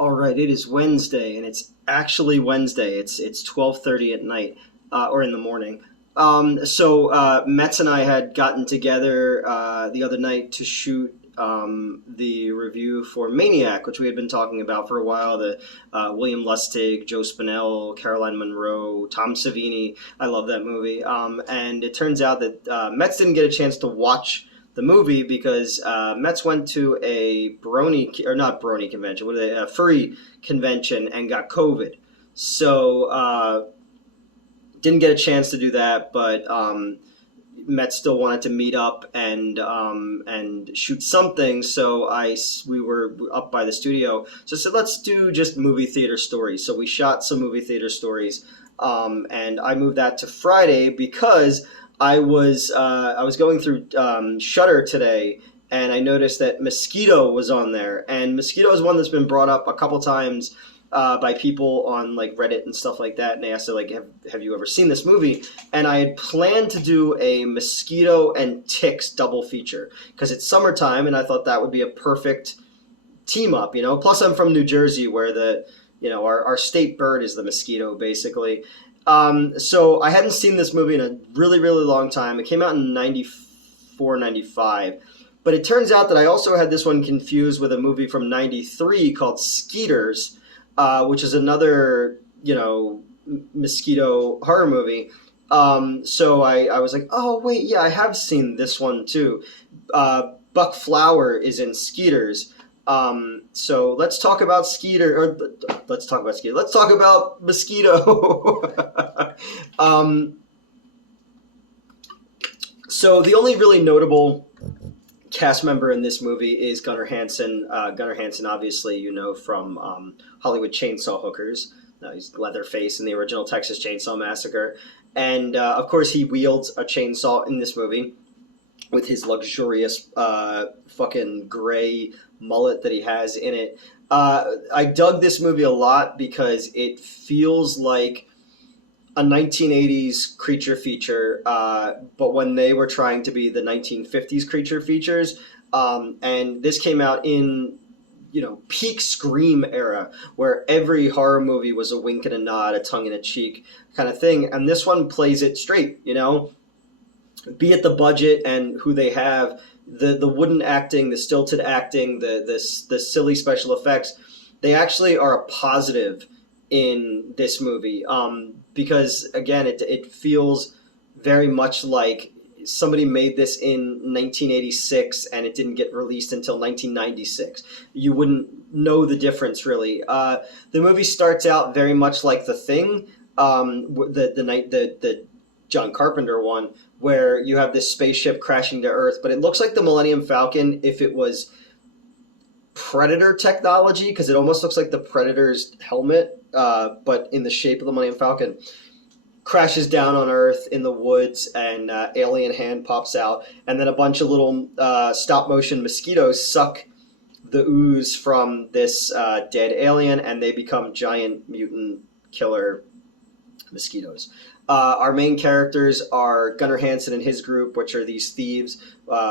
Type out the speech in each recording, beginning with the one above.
All right, it is Wednesday, and it's actually Wednesday. It's 12:30 at night, or in the morning. Metz and I had gotten together the other night to shoot the review for Maniac, which we had been talking about for a while. The William Lustig, Joe Spinell, Caroline Munro, Tom Savini. I love that movie. And it turns out that Metz didn't get a chance to watch the movie because Metz went to a not brony convention, a furry convention and got COVID. So didn't get a chance to do that, but Metz still wanted to meet up and shoot something. So we were up by the studio, so I said let's do just movie theater stories. So we shot some movie theater stories, and I moved that to Friday because I was going through Shudder today, and I noticed that Mosquito was on there, and Mosquito is one that's been brought up a couple times by people on like Reddit and stuff like that, and they asked like, have you ever seen this movie? And I had planned to do a Mosquito and Ticks double feature because it's summertime, and I thought that would be a perfect team up, Plus, I'm from New Jersey, where our state bird is the mosquito, basically. So I hadn't seen this movie in a really, really long time. It came out in 94, 95. But it turns out that I also had this one confused with a movie from 93 called Skeeters, which is another, mosquito horror movie. So I was like, oh, wait, yeah, I have seen this one too. Buck Flower is in Skeeters. So let's talk about let's talk about Mosquito. So the only really notable cast member in this movie is Gunnar Hansen. Gunnar Hansen, obviously, from Hollywood Chainsaw Hookers. He's Leatherface in the original Texas Chainsaw Massacre. And, of course, he wields a chainsaw in this movie with his luxurious fucking gray mullet that he has in it. I dug this movie a lot because it feels like a 1980s creature feature, but when they were trying to be the 1950s creature features. And this came out in, peak Scream era, where every horror movie was a wink and a nod, a tongue in a cheek kind of thing. And this one plays it straight, be it the budget and who they have, the wooden acting, the stilted acting, the silly special effects. They actually are a positive in this movie, because again, it feels very much like somebody made this in 1986 and it didn't get released until 1996. You wouldn't know the difference, really. The movie starts out very much like The Thing, the John Carpenter one, where you have this spaceship crashing to Earth, but it looks like the Millennium Falcon if it was Predator technology, because it almost looks like the Predator's helmet, but in the shape of the Millennium Falcon. Crashes down on Earth in the woods, and alien hand pops out, and then a bunch of little stop-motion mosquitoes suck the ooze from this dead alien, and they become giant mutant killer mosquitoes. Our main characters are Gunnar Hansen and his group, which are these thieves,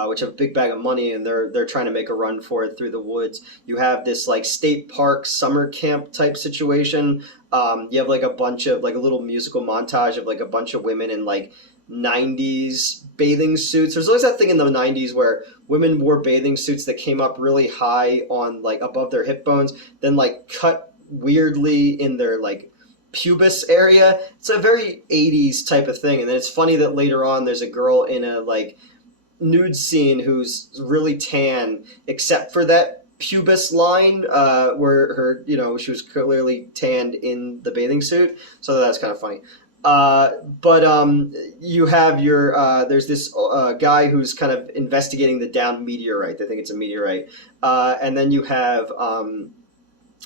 which have a big bag of money, and they're trying to make a run for it through the woods. You have this like state park summer camp type situation. You have like a bunch of like a little musical montage of like a bunch of women in like 90s bathing suits. There's always that thing in the 90s where women wore bathing suits that came up really high on like above their hip bones, then like cut weirdly in their like pubis area. It's a very 80s type of thing. And then it's funny that later on there's a girl in a like nude scene who's really tan except for that pubis line, where her, she was clearly tanned in the bathing suit. So that's kind of funny. But you have there's this guy who's kind of investigating the downed meteorite. They think it's a meteorite. And then you have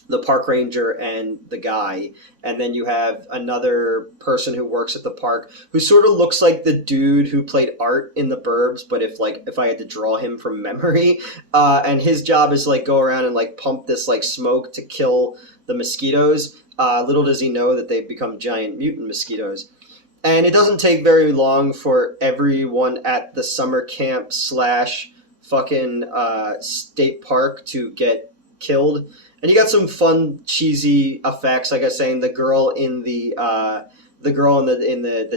the park ranger and the guy, and then you have another person who works at the park who sort of looks like the dude who played Art in The Burbs, but if I had to draw him from memory, and his job is like go around and like pump this like smoke to kill the mosquitoes. Little does he know that they've become giant mutant mosquitoes. And it doesn't take very long for everyone at the summer camp / fucking state park to get killed. And you got some fun, cheesy effects. Like I was saying, the girl in the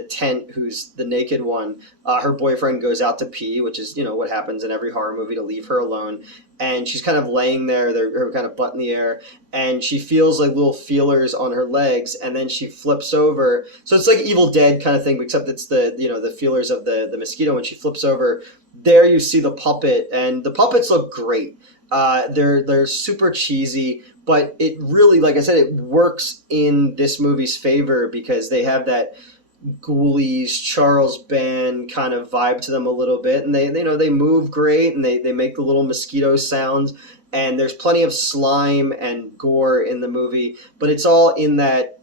tent who's the naked one, her boyfriend goes out to pee, which is what happens in every horror movie to leave her alone, and she's kind of laying there, her kind of butt in the air, and she feels like little feelers on her legs, and then she flips over. So it's like Evil Dead kind of thing, except it's the feelers of the mosquito. When she flips over, there you see the puppet, and the puppets look great. They're super cheesy, but it really, like I said, it works in this movie's favor because they have that Ghoulies, Charles Band kind of vibe to them a little bit, and they move great, and they make the little mosquito sounds, and there's plenty of slime and gore in the movie, but it's all in that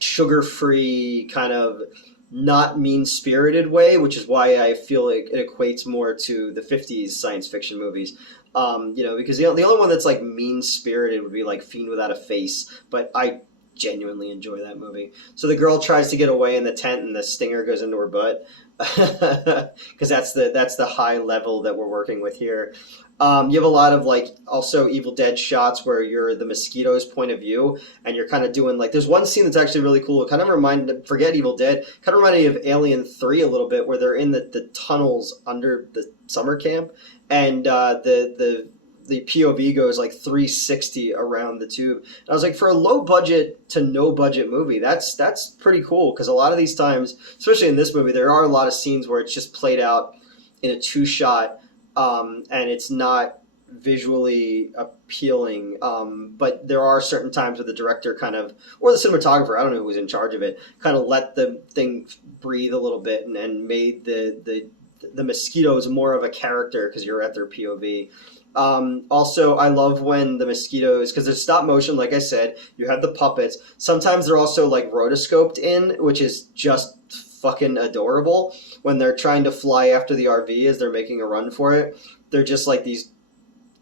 sugar-free kind of not mean-spirited way, which is why I feel like it equates more to the 50s science fiction movies. Because the only one that's like mean-spirited would be like Fiend Without a Face, but I genuinely enjoy that movie. So the girl tries to get away in the tent, and the stinger goes into her butt, because that's the high level that we're working with here. You have a lot of like also Evil Dead shots where you're the mosquito's point of view, and you're kind of doing like there's one scene that's actually really cool. It kind of forget Evil Dead, kind of reminded me of Alien 3 a little bit, where they're in the tunnels under the summer camp, and the POV goes like 360 around the tube. And I was like, for a low budget to no budget movie, that's pretty cool, because a lot of these times, especially in this movie, there are a lot of scenes where it's just played out in a two shot, and it's not visually appealing. But there are certain times where the director or the cinematographer, I don't know who was in charge of it, kind of let the thing breathe a little bit, and made the mosquitoes more of a character because you're at their POV. Also, I love when the mosquitoes, because they're stop motion, like I said, you have the puppets. Sometimes they're also like rotoscoped in, which is just fucking adorable. When they're trying to fly after the RV as they're making a run for it, they're just like these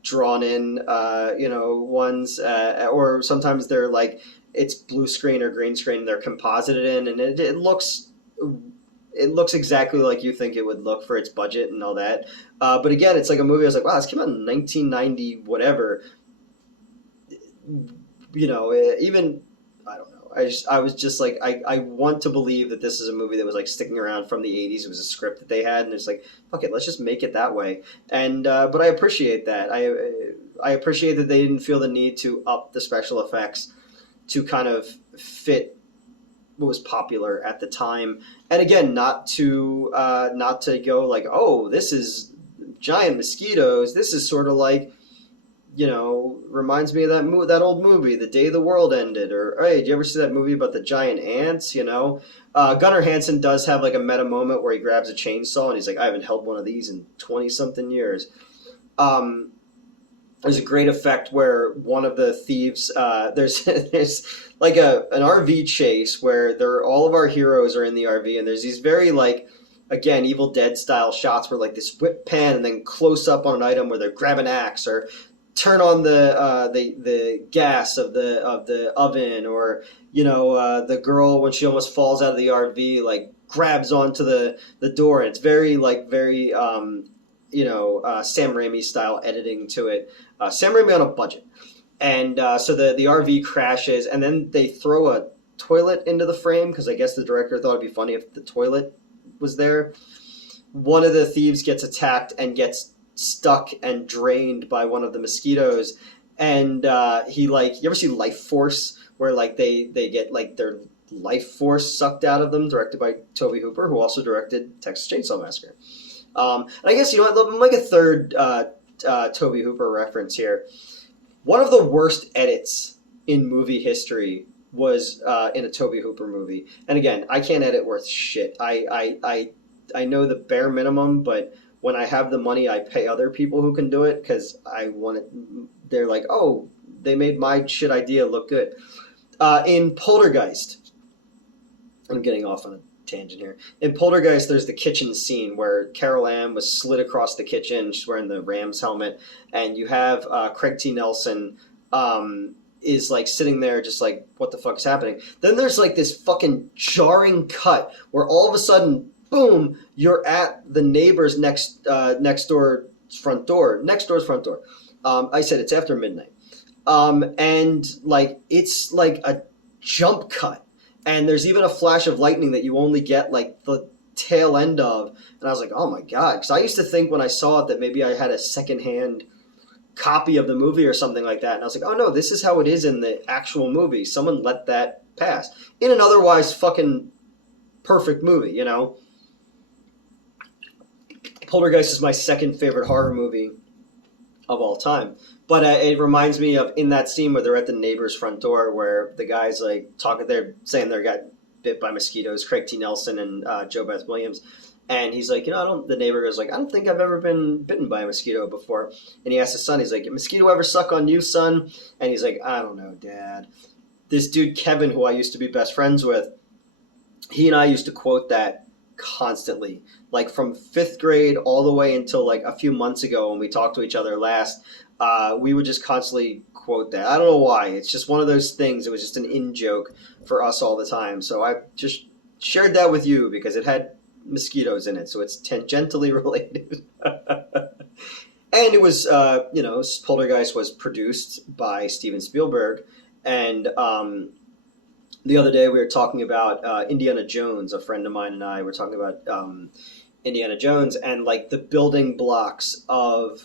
drawn in, ones, or sometimes they're like, it's blue screen or green screen, and they're composited in, and it looks exactly like you think it would look for its budget and all that. But again, it's like a movie I was like, wow, this came out in 1990, whatever. Even, I don't know. I was just like, I want to believe that this is a movie that was like sticking around from the 80s. It was a script that they had, and it's like, fuck it, let's just make it that way. And, but I appreciate that. I appreciate that they didn't feel the need to up the special effects to kind of fit what was popular at the time, and again, not to go like, oh, this is giant mosquitoes. This is sort of like, reminds me of that old movie, The Day the World Ended, or hey, did you ever see that movie about the giant ants? Gunnar Hansen does have like a meta moment where he grabs a chainsaw and he's like, I haven't held one of these in 20 something years. There's a great effect where one of the thieves, there's like an RV chase where all of our heroes are in the RV, and there's these very like, again, Evil Dead style shots where like this whip pan and then close up on an item where they're grab an axe or turn on the gas of the oven, or the girl when she almost falls out of the RV like grabs onto the door, and it's very Sam Raimi style editing to it. Sam Raimi on a budget. And so the RV crashes, and then they throw a toilet into the frame because I guess the director thought it'd be funny if the toilet was there. One of the thieves gets attacked and gets stuck and drained by one of the mosquitoes. And he you ever see Life Force, where like they get like their life force sucked out of them, directed by Tobe Hooper, who also directed Texas Chainsaw Massacre. And I guess, I'm like a third Tobe Hooper reference here. One of the worst edits in movie history was in a Tobe Hooper movie. And again, I can't edit worth shit. I know the bare minimum, but when I have the money, I pay other people who can do it because I want it. They're like, oh, they made my shit idea look good. In Poltergeist, I'm getting off on a tangent here. In Poltergeist, there's the kitchen scene where Carol Ann was slid across the kitchen. She's wearing the Rams helmet, and you have Craig T. Nelson is like sitting there just like, what the fuck is happening? Then there's like this fucking jarring cut where all of a sudden, boom, you're at the neighbor's next door's front door. I said it's after midnight. And like it's like a jump cut, and there's even a flash of lightning that you only get like the tail end of. And I was like, oh my god, because I used to think when I saw it that maybe I had a secondhand copy of the movie or something like that, and I was like, oh no, this is how it is in the actual movie. Someone let that pass in an otherwise fucking perfect movie, you know. Poltergeist is my second favorite horror movie of all time. But it reminds me of in that scene where they're at the neighbor's front door, where the guy's like talking, they're saying they got bit by mosquitoes, Craig T. Nelson and Joe Beth Williams. And he's like, you know, I don't, the neighbor goes like, I don't think I've ever been bitten by a mosquito before. And he asks his son, he's like, a mosquito ever suck on you, son? And he's like, I don't know, Dad. This dude, Kevin, who I used to be best friends with, he and I used to quote that constantly, like from fifth grade all the way until like a few months ago when we talked to each other last. We would just constantly quote that. I don't know why. It's just one of those things. It was just an in joke for us all the time. So I just shared that with you because it had mosquitoes in it, so it's tangentially related. And it was, you know, Poltergeist was produced by Steven Spielberg, and the other day we were talking about Indiana Jones. A friend of mine and I were talking about Indiana Jones and like the building blocks of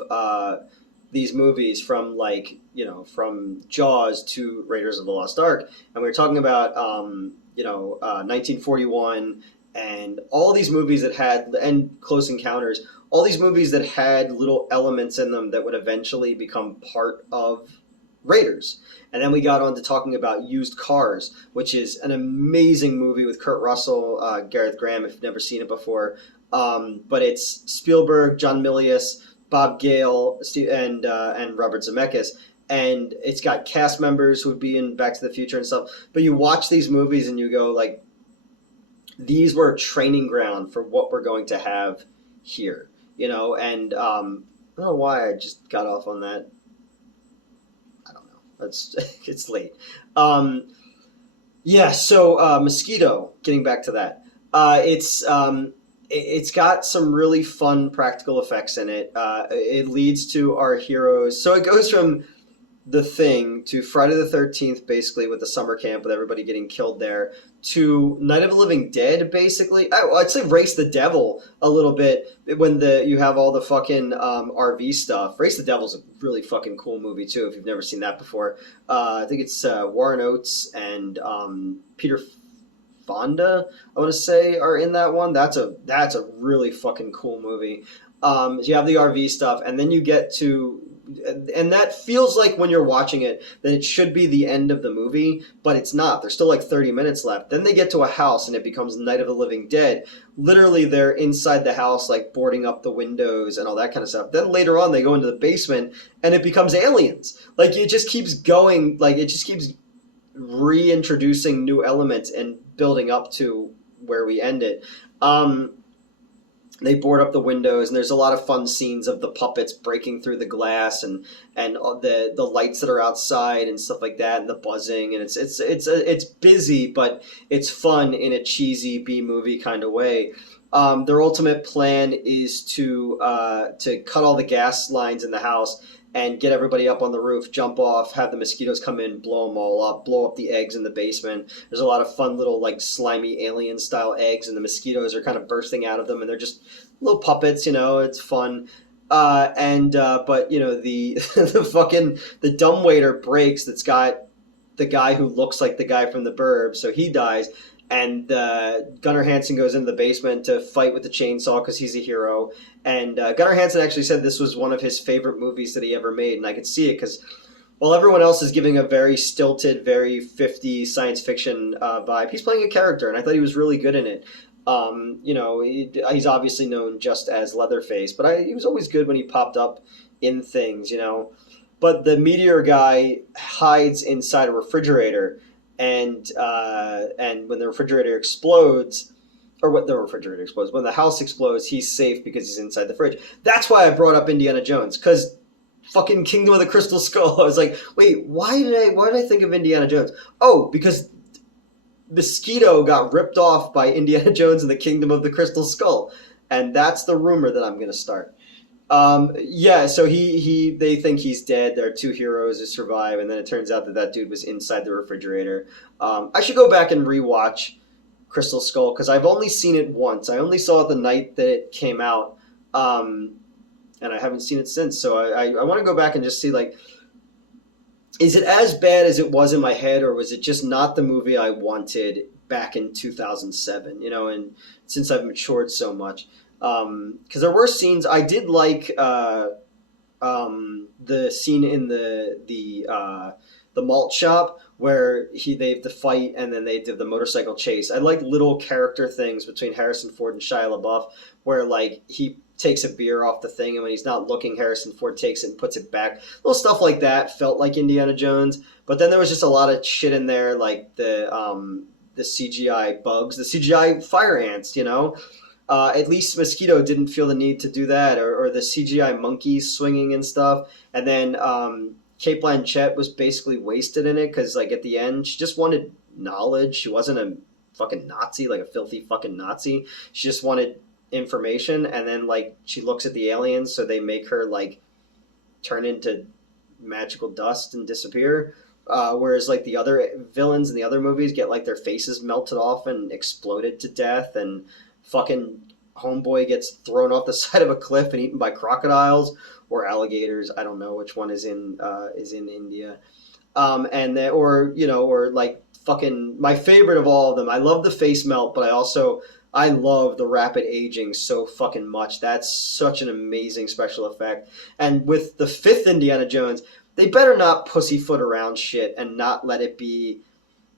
these movies, from like, you know, from Jaws to Raiders of the Lost Ark, and we were talking about 1941 and all these movies that had, and Close Encounters, all these movies that had little elements in them that would eventually become part of Raiders. And then we got on to talking about Used Cars, which is an amazing movie with Kurt Russell, Gareth Graham, if you've never seen it before. But it's Spielberg, John Milius, Bob Gale, and Robert Zemeckis. And it's got cast members who would be in Back to the Future and stuff. But you watch these movies and you go like, these were a training ground for what we're going to have here, you know. And I don't know why I just got off on that. I don't know. It's late. Yeah. So Mosquito. Getting back to that, it's got some really fun practical effects in it. It leads to our heroes. So it goes from The Thing to Friday the 13th, basically, with the summer camp with everybody getting killed there, to Night of the Living Dead, basically. I'd say Race the Devil a little bit when you have all the fucking RV stuff. Race the Devil's a really fucking cool movie, too, if you've never seen that before. I think it's Warren Oates and Peter Fonda, I want to say, are in that one. That's a really fucking cool movie. So you have the RV stuff, and then you get to, and that feels like when you're watching it that it should be the end of the movie, but it's not. There's still like 30 minutes left. Then they get to a house and it becomes Night of the Living Dead. Literally, they're inside the house, like boarding up the windows and all that kind of stuff. Then later on, they go into the basement and it becomes aliens. Like, it just keeps going, like, it just keeps reintroducing new elements and building up to where we end it. They board up the windows, and there's a lot of fun scenes of the puppets breaking through the glass, and the lights that are outside and stuff like that, and the buzzing, and it's busy, but it's fun in a cheesy B movie kind of way. Their ultimate plan is to cut all the gas lines in the house and get everybody up on the roof, jump off, have the mosquitoes come in, blow them all up, blow up the eggs in the basement. There's a lot of fun little like slimy alien style eggs, and the mosquitoes are kind of bursting out of them, and they're just little puppets, you know. It's fun. But you know, the the dumbwaiter breaks. That's got the guy who looks like the guy from The Burbs, so he dies. And Gunnar Hansen goes into the basement to fight with the chainsaw because he's a hero. And Gunnar Hansen actually said this was one of his favorite movies that he ever made. And I could see it because while everyone else is giving a very stilted, very 50s science fiction vibe, he's playing a character. And I thought he was really good in it. You know, he's obviously known just as Leatherface, but he was always good when he popped up in things, you know. But the meteor guy hides inside a refrigerator. And when the refrigerator explodes, when the house explodes, he's safe because he's inside the fridge. That's why I brought up Indiana Jones, because fucking Kingdom of the Crystal Skull. I was like, wait, why did I think of Indiana Jones? Oh, because Mosquito got ripped off by Indiana Jones and the Kingdom of the Crystal Skull, and that's the rumor that I'm going to start. Yeah, so they think he's dead. There are two heroes who survive, and then it turns out that that dude was inside the refrigerator. I should go back and rewatch Crystal Skull because I've only seen it once. I only saw it the night that it came out, um, and I haven't seen it since. So I want to go back and just see, like, is it as bad as it was in my head, or was it just not the movie I wanted back in 2007? You know, and since I've matured so much, because there were scenes I did like. The scene in the malt shop where they have the fight and then they did the motorcycle chase. I like little character things between Harrison Ford and Shia LaBeouf where like he takes a beer off the thing and when he's not looking, Harrison Ford takes it and puts it back. Little stuff like that felt like Indiana Jones, but then there was just a lot of shit in there like the CGI bugs, the CGI fire ants, you know. At least Mosquito didn't feel the need to do that, or the CGI monkeys swinging and stuff. And then Kate Blanchett was basically wasted in it because, like, at the end, she just wanted knowledge. She wasn't a fucking Nazi, like a filthy fucking Nazi. She just wanted information. And then, like, she looks at the aliens, so they make her, like, turn into magical dust and disappear. Whereas, like, the other villains in the other movies get, like, their faces melted off and exploded to death, and fucking homeboy gets thrown off the side of a cliff and eaten by crocodiles or alligators. I don't know which one is in India. And then, or you know, or like fucking my favorite of all of them. I love the face melt, but I love the rapid aging so fucking much. That's such an amazing special effect. And with the fifth Indiana Jones, they better not pussyfoot around shit and not let it be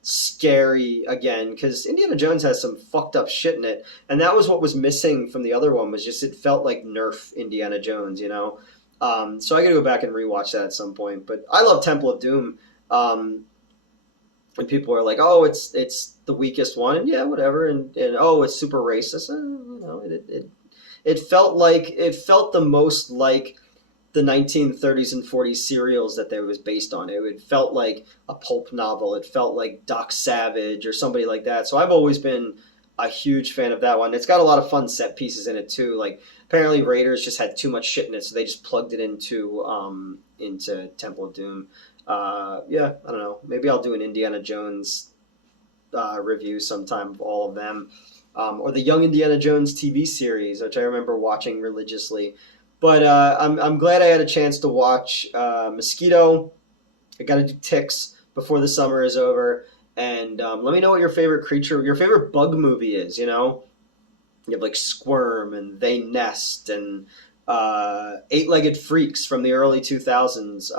scary again because Indiana Jones has some fucked up shit in it, and that was what was missing from the other one. Was just it felt like Nerf Indiana Jones, you know. So I got to go back and rewatch that at some point. But I love Temple of Doom. And people are like, "Oh, it's the weakest one," and yeah, whatever. And oh, it's super racist. You know, it felt the most like the 1930s and 40s serials that they was based on. It felt like a pulp novel. It felt like Doc Savage or somebody like that. So I've always been a huge fan of that one. It's got a lot of fun set pieces in it too. Like apparently Raiders just had too much shit in it, so they just plugged it into Temple of Doom. Yeah, I don't know. Maybe I'll do an Indiana Jones review sometime of all of them, or the Young Indiana Jones TV series, which I remember watching religiously. But I'm glad I had a chance to watch Mosquito. I got to do Ticks before the summer is over. And let me know what your favorite creature, your favorite bug movie is, you know? You have like Squirm and They Nest and Eight-Legged Freaks from the early 2000s.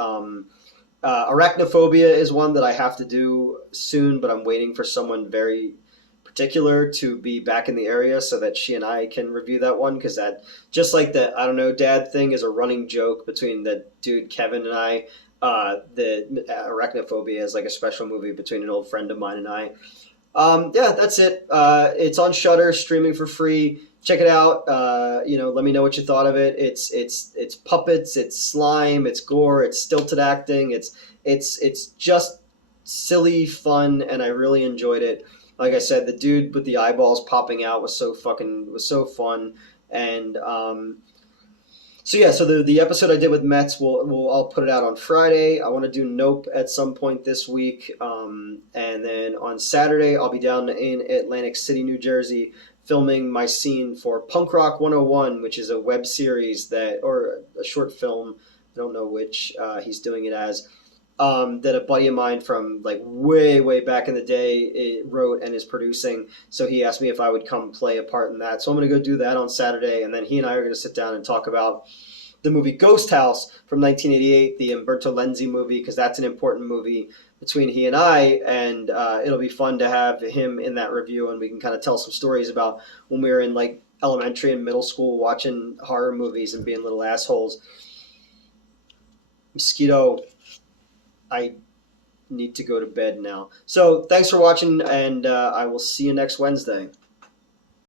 Arachnophobia is one that I have to do soon, but I'm waiting for someone very particular to be back in the area so that she and I can review that one because that just like the I don't know dad thing is a running joke between the dude Kevin and I. The Arachnophobia is like a special movie between an old friend of mine and I. Yeah, that's it. It's on Shudder, streaming for free. Check it out. You know, let me know what you thought of it. It's puppets, it's slime, it's gore, it's stilted acting. It's just silly fun, and I really enjoyed it. Like I said, the dude with the eyeballs popping out was so fun, and so yeah. So the episode I did with Mets, I'll put it out on Friday. I want to do Nope at some point this week, and then on Saturday I'll be down in Atlantic City, New Jersey, filming my scene for Punk Rock 101, which is a web series or a short film. I don't know which he's doing it as. That a buddy of mine from like way back in the day wrote and is producing. So he asked me if I would come play a part in that. So I'm going to go do that on Saturday, and then he and I are going to sit down and talk about the movie Ghost House from 1988, the Umberto Lenzi movie, because that's an important movie between he and I, and it'll be fun to have him in that review, and we can kind of tell some stories about when we were in like elementary and middle school watching horror movies and being little assholes. Mosquito, I need to go to bed now. So thanks for watching, and I will see you next Wednesday.